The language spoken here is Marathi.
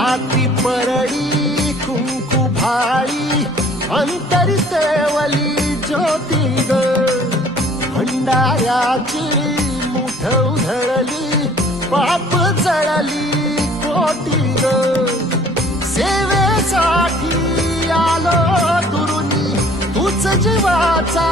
हाती परळी कुंकू भाळी अंतरी तेवली ज्योती ग भंडाऱ्याची मुठ उधळली पाप जळली कोटी ग सेवेसाठी आलो दुरुनी तूच जीवाचा